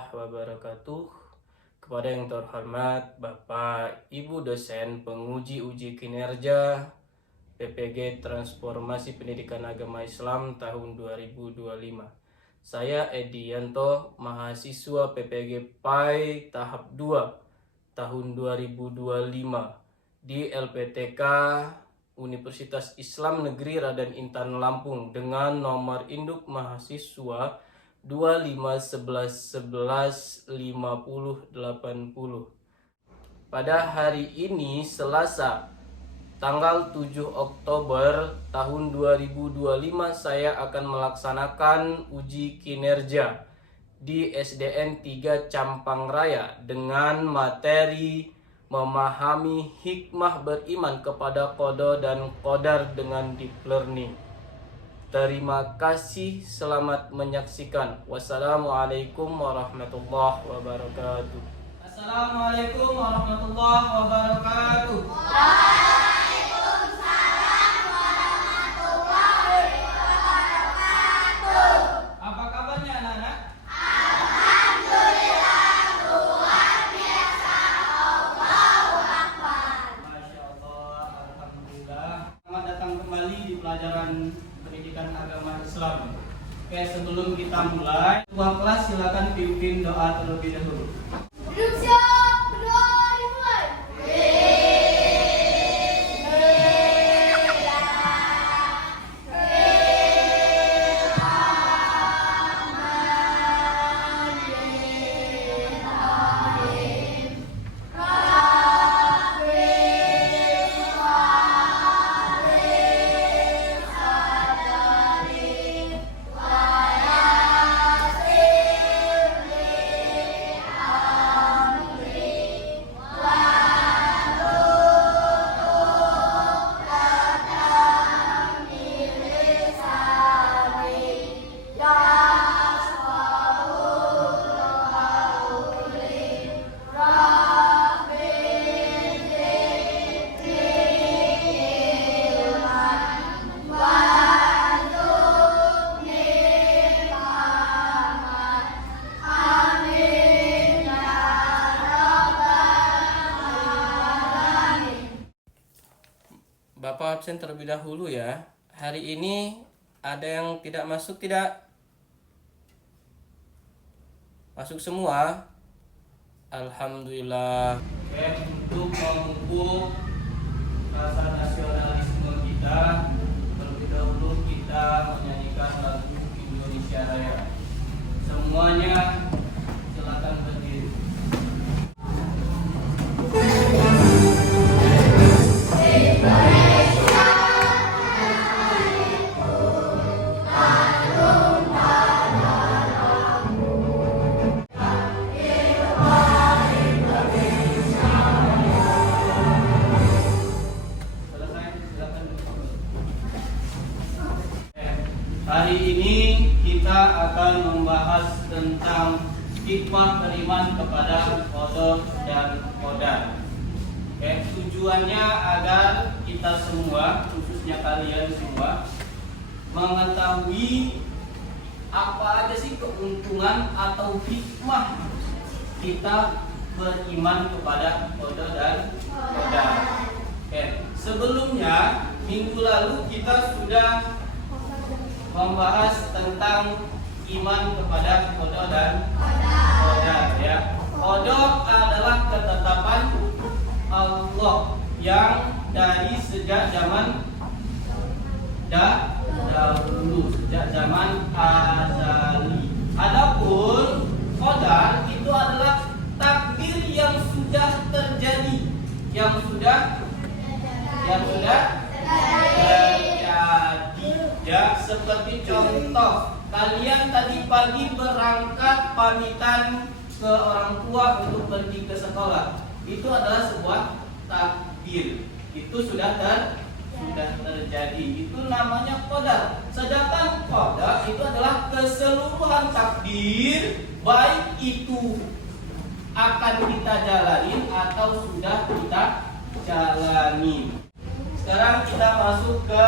warahmatullahi wabarakatuh. Kepada yang terhormat Bapak Ibu dosen penguji uji kinerja PPG Transformasi Pendidikan Agama Islam tahun 2025. Saya Edi Yanto, mahasiswa PPG PAI tahap 2 tahun 2025 di LPTK Universitas Islam Negeri Raden Intan Lampung dengan nomor induk mahasiswa 2511115080. Pada hari ini Selasa tanggal 7 Oktober tahun 2025 saya akan melaksanakan uji kinerja di SDN 3 Campang Raya dengan materi memahami hikmah beriman kepada qada dan qadar dengan deep learning. Terima kasih, selamat menyaksikan. Wassalamualaikum warahmatullahi wabarakatuh. Assalamualaikum warahmatullahi wabarakatuh. Apa kabarnya anak-anak? Masya Allah, alhamdulillah. Selamat datang kembali di pelajaran pendidikan agama Islam. Oke, sebelum kita mulai, tuan kelas silakan pimpin doa terlebih dahulu. Duduk siap, berdoa dimulai. Bapak absen terlebih dahulu ya. Hari ini ada yang tidak masuk tidak? Masuk semua? Alhamdulillah. Oke, untuk memupuk rasa nasionalisme kita, terlebih dahulu kita menyanyikan lagu Indonesia Raya. Semuanya silakan berdiri. Selesai, silakan duduk. Hari ini kita akan membahas tentang hikmah beriman kepada qada dan qadar. Oke, tujuannya agar kita semua, khususnya kalian semua, mengetahui apa aja sih keuntungan atau hikmah kita beriman kepada qada dan qadar. Oke, sebelumnya minggu lalu kita sudah membahas tentang iman kepada qada dan qadar ya. Qada adalah ketetapan Allah yang dari sejak zaman dahulu, sejak zaman azali. Adapun qadar itu adalah takdir yang sudah terjadi, yang sudah terjadi. Ya, seperti contoh, kalian tadi pagi berangkat pamitan ke orang tua untuk pergi ke sekolah. Itu adalah sebuah takdir. Itu sudah terjadi. Itu namanya qadar. Sedangkan qadar itu adalah keseluruhan takdir, baik itu akan kita jalanin atau sudah kita jalani. Sekarang kita masuk ke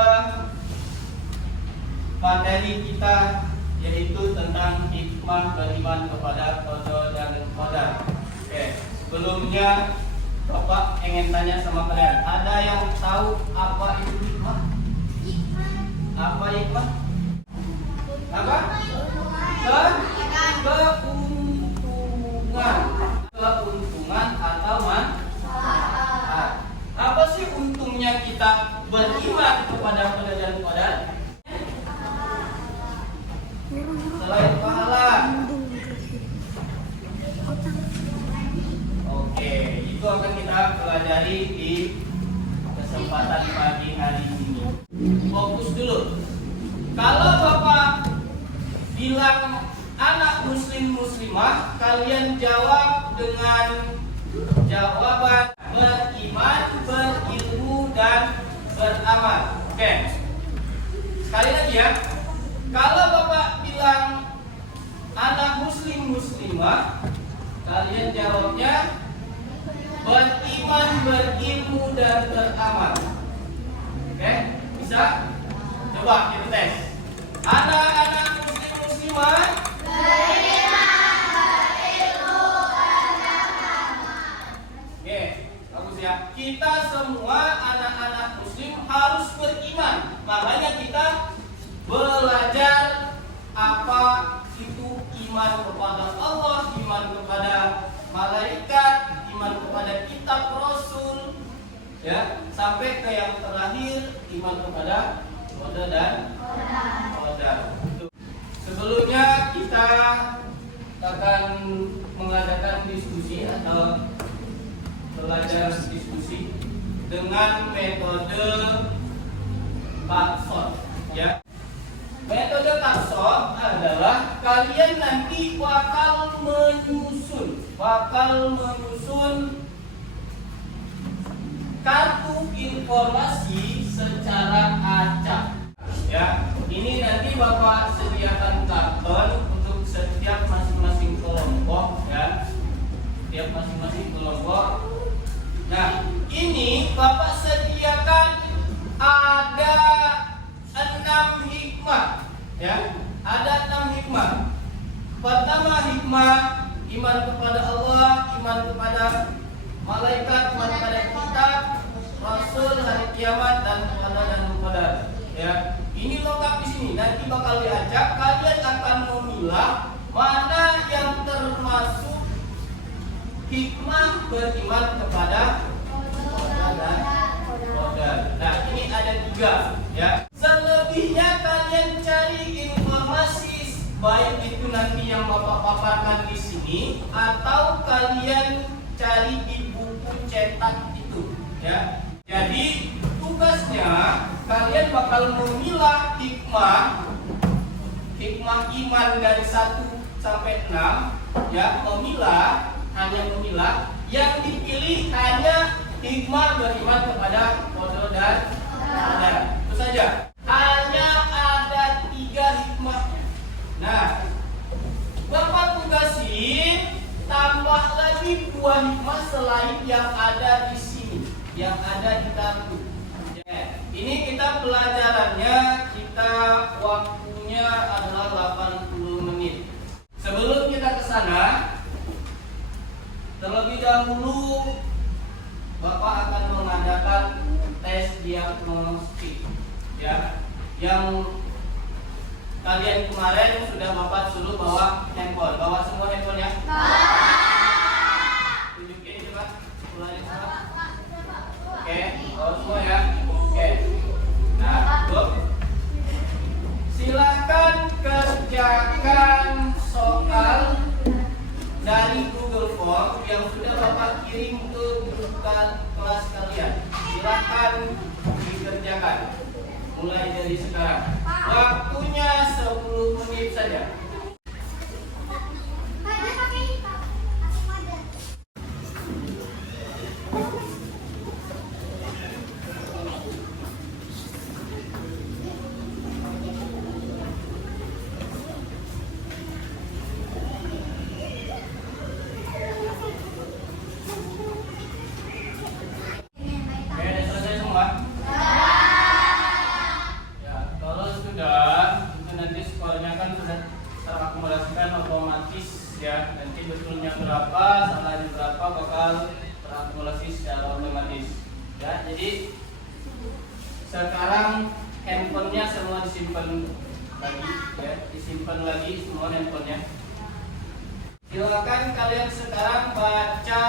materi kita, yaitu tentang hikmah beriman kepada qada Sebelumnya Bapak ingin tanya sama kalian, ada yang tahu apa itu hikmah? Apa hikmah? Apa? Keuntungan. Keuntungan atau manfaat. Apa sih untungnya kita beriman kepada dan qadar? Selain pahala. Oke, itu akan kita pelajari di kesempatan pagi hari ini. Fokus dulu. Kalau Bapak bilang anak muslim muslimah, kalian jawab dengan jawaban beriman, berilmu, dan beramal. Oke. Sekali lagi ya. Kalau Bapak bilang anak muslim muslimah, kalian jawabnya beriman, berilmu, dan beramal. Oke, bisa? Coba kita tes. Anak-anak muslim muslimah beriman, berilmu, dan beramal. Oke, bagus ya. Kita semua anak-anak muslim harus beriman. Makanya kita belajar apa itu iman kepada Allah, iman kepada malaikat, iman kepada kitab rasul, ya, sampai ke yang terakhir iman kepada qada dan qadar. Sebelumnya kita akan mengadakan diskusi atau belajar diskusi dengan metode taksot, ya. Metode taksot adalah kalian nanti bakal menyusun kartu informasi secara acak. Ya, ini nanti Bapak sediakan karton untuk setiap masing-masing kelompok, ya. Setiap masing-masing kelompok. Nah, ini Bapak sediakan ada 6 hikmah, ya. Ada 6 hikmah. Pertama hikmah iman kepada Allah, iman kepada malaikat, iman kepada kitab, rasul, hari kiamat, dan qada dan qadar. Ya, ini lengkap di sini. Nanti bakal diajak, kalian akan memilah mana yang termasuk hikmah beriman kepada qada dan qadar. Nah, ini ada 3, ya. Selebihnya kalian cari informasi, baik itu nanti yang Bapak paparkan di sini atau kalian cari di buku cetak itu, ya. Jadi tugasnya kalian bakal memilah hikmah iman dari 1 sampai 6, ya. Hanya memilah, yang dipilih hanya hikmah beriman kepada qada dan qadar. Itu saja. Hanya ada 3 hikmah. Nah, Bapak tugasin tambah lagi 2 hikmah selain yang ada di sini, yang ada di kartu. Ya, ini kita pelajarannya, waktunya adalah 80 menit. Sebelum kita ke sana, terlebih dahulu Bapak akan mengadakan tes diagnostik, ya. Yang kalian kemarin sudah Bapak suruh bawa handphone. Bawa semua handphone ya? Tunjukin coba. Mulai semua. Oke, bawa semua ya. Oke. Nah, silakan kerjakan soal dari Google Form yang sudah Bapak kirim ke grup kelas kalian. Silakan dikerjakan. Mulai dari sekarang. Waktunya 10 menit saja. jadi sekarang handphonenya semua disimpan lagi, ya, disimpan lagi semua handphonenya. Silakan kalian sekarang baca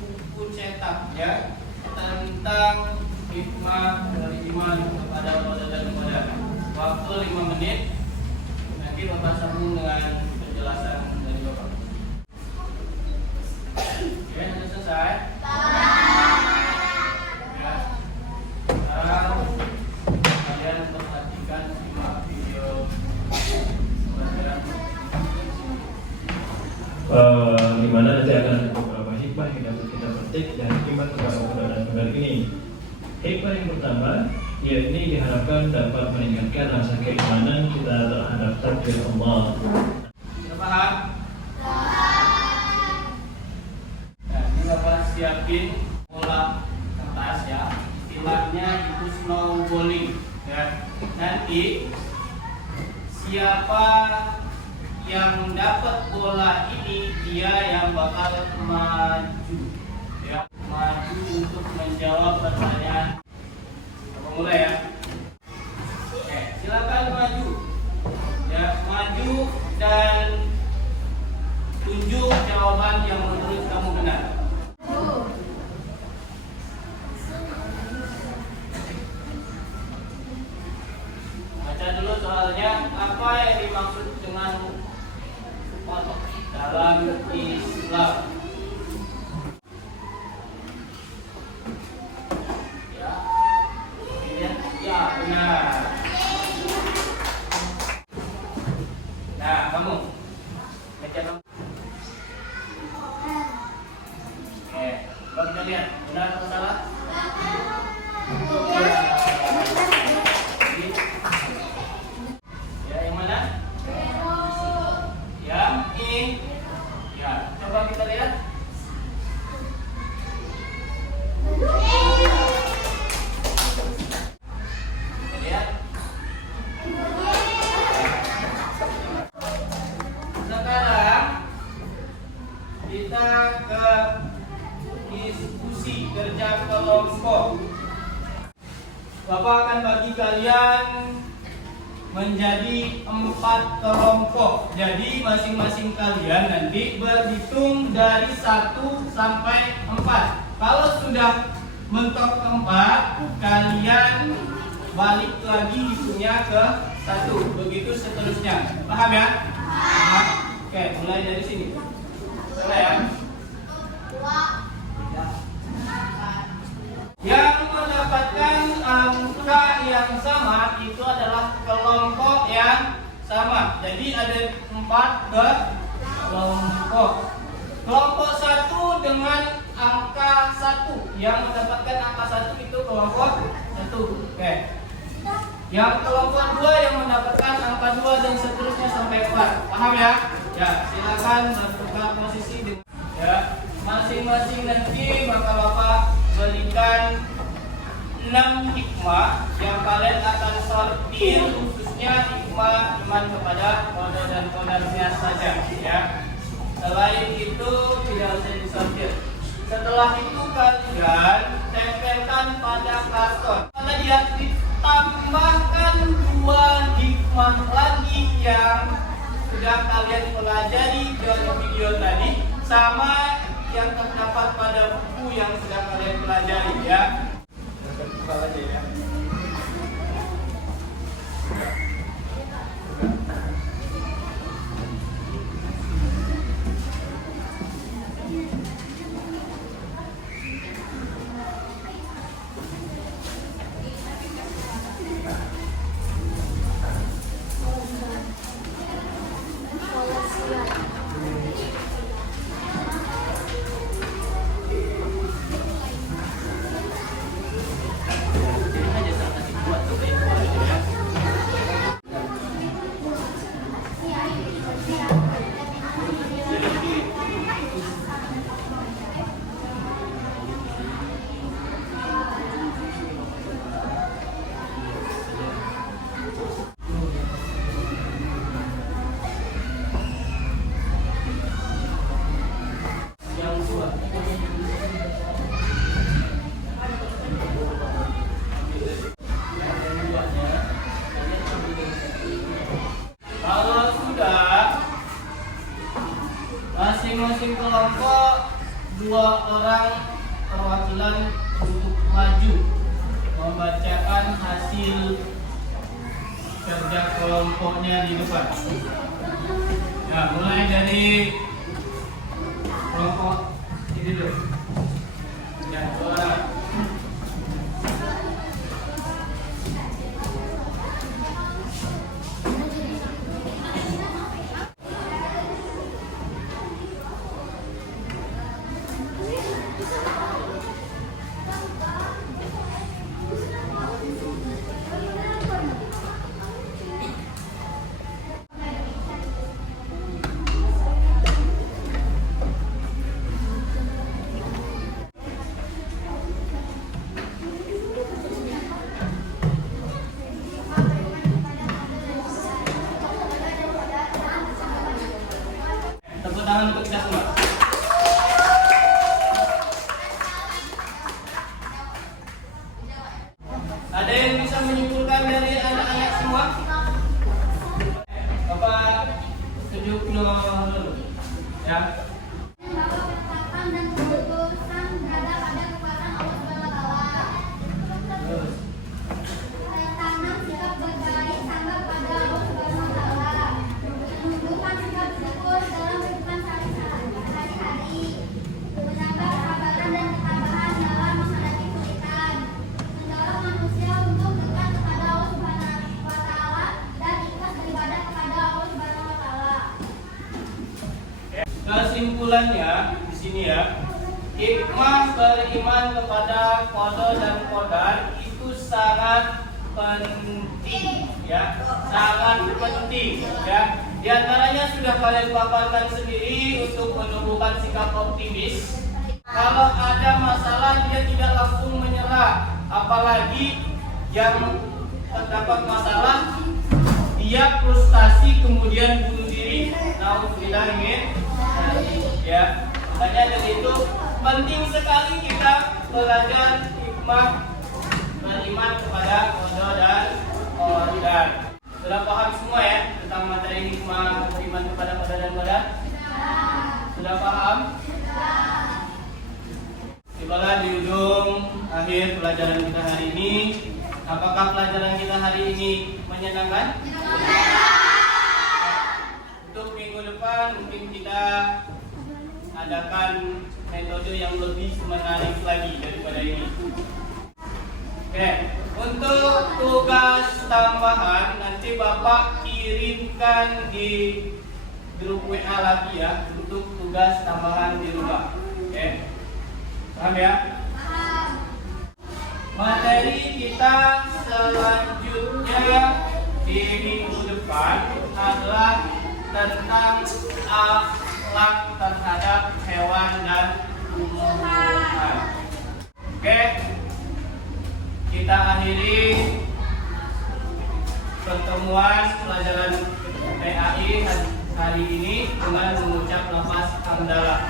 buku cetak, ya, tentang hikmah dari iman kepada Allah dan kepada. Waktu 5 menit. Nanti Bapak sambung dengan penjelasan dari Bapak. Oke, sudah selesai. Ya. Sekarang kalian perhatikan simak video pelajaran. Di mana nanti akan ada beberapa hikmah yang dapat kita petik dari iman kepada Allah dan kepada ini. Hikmah yang pertama, yakni diharapkan dapat meningkatkan rasa keimanan kita terhadap takdir Allah. Sudah paham? Nah, ini Bapak siapin bola kertas, ya. Istilahnya itu snowballing, ya. Nanti siapa yang dapat bola ini dia yang bakal maju, ya, maju untuk menjawab pertanyaan. Kita mulai, ya. Oke, silakan maju, ya, maju dan tunjuk jawaban yang menurut kamu benar. Baca dulu soalnya, apa yang dimaksud dengan Allah dalam Islam. Ya, ya benar. Nah, kamu baca dong. Oke, coba kita lihat benar atau salah. Ya, yang mana? Yang ini. Ya, coba kita lihat. Kita lihat. Sekarang kita ke diskusi kerja kelompok. Bapak akan bagi kalian menjadi 4 kelompok. Jadi masing-masing kalian nanti berhitung dari 1 sampai 4. Kalau sudah mentok 4, kalian balik lagi hitungnya ke 1. Begitu seterusnya. Paham ya? Paham? Oke, mulai dari sini. Mulai ya. Yang mendapatkan angka yang sama itu adalah kelompok yang sama. Jadi ada 4 ke kelompok. Kelompok 1 dengan angka 1. Yang mendapatkan angka 1 itu kelompok 1. Oke. Yang kelompok 2 yang mendapatkan angka 2 dan seterusnya sampai 4. Paham ya? Ya, silakan bertukar posisi dengan, ya, masing-masing nanti Bapak berikan 6 hikmah yang kalian akan sortir, khususnya hikmah iman kepada qada dan qadarnya saja, ya. Selain itu tidak usah disortir. Setelah itu kalian tempelkan pada karton. Kemudian ditambahkan 2 hikmah lagi yang sudah kalian pelajari dari video tadi sama yang terdapat pada buku yang sudah kalian pelajari, ya. Buka aja ya. 2 orang perwakilan untuk maju membacakan hasil kerja kelompoknya di depan. Ya, mulai dari kelompok ini dulu. Ya, 2 orang. Tepuk tangan untuk kita semua. Ada yang bisa menyimpulkan dari anak-anak semua? Bapak tunjuk dulu. Ya. Bahwa ketetapan dan keputusan berada pada kekuasaan Allah Subhanahu wa Ta'ala. Terus. Tanam sikap berbaik sangat pada Allah Subhanahu wa Ta'ala. Menumbuhkan sikap bersyukur dalam kehidupan sehari-hari. Menambah kesabaran dan ketabahan dalam menghadapi kesulitan. Mendorong manusia untuk dekat kepada Allah Subhanahu wa Ta'ala dan ikhlas beribadah kepada Allah Subhanahu wa Ta'ala. Kesimpulannya di sini ya, hikmah beriman kepada qada dan qadar itu sangat penting ya, sangat penting ya. Di antaranya sudah kalian paparkan sendiri untuk menumbuhkan sikap optimis. Kalau ada masalah dia tidak langsung menyerah, apalagi yang terdapat masalah dia frustasi kemudian bunuh diri. Nauzubillah ya. Makanya dari itu penting sekali kita belajar hikmah beriman kepada qada dan qadar. Sudah paham semua ya tentang materi hikmah beriman kepada qada dan qadar? Sudah paham? Tibalah di ujung akhir pelajaran kita hari ini. Apakah pelajaran kita hari ini menyenangkan? Untuk minggu depan mungkin kita adakan metode yang lebih menarik lagi daripada ini. Oke, untuk tugas tambahan nanti Bapak kirimkan di grup WA lagi ya untuk tugas tambahan di rumah. Oke, paham ya? Materi kita selanjutnya di minggu depan adalah tentang akhlak terhadap hewan dan tumbuhan. Oke, kita akhiri pertemuan pelajaran PAI hari ini dengan mengucap lafaz hamdalah.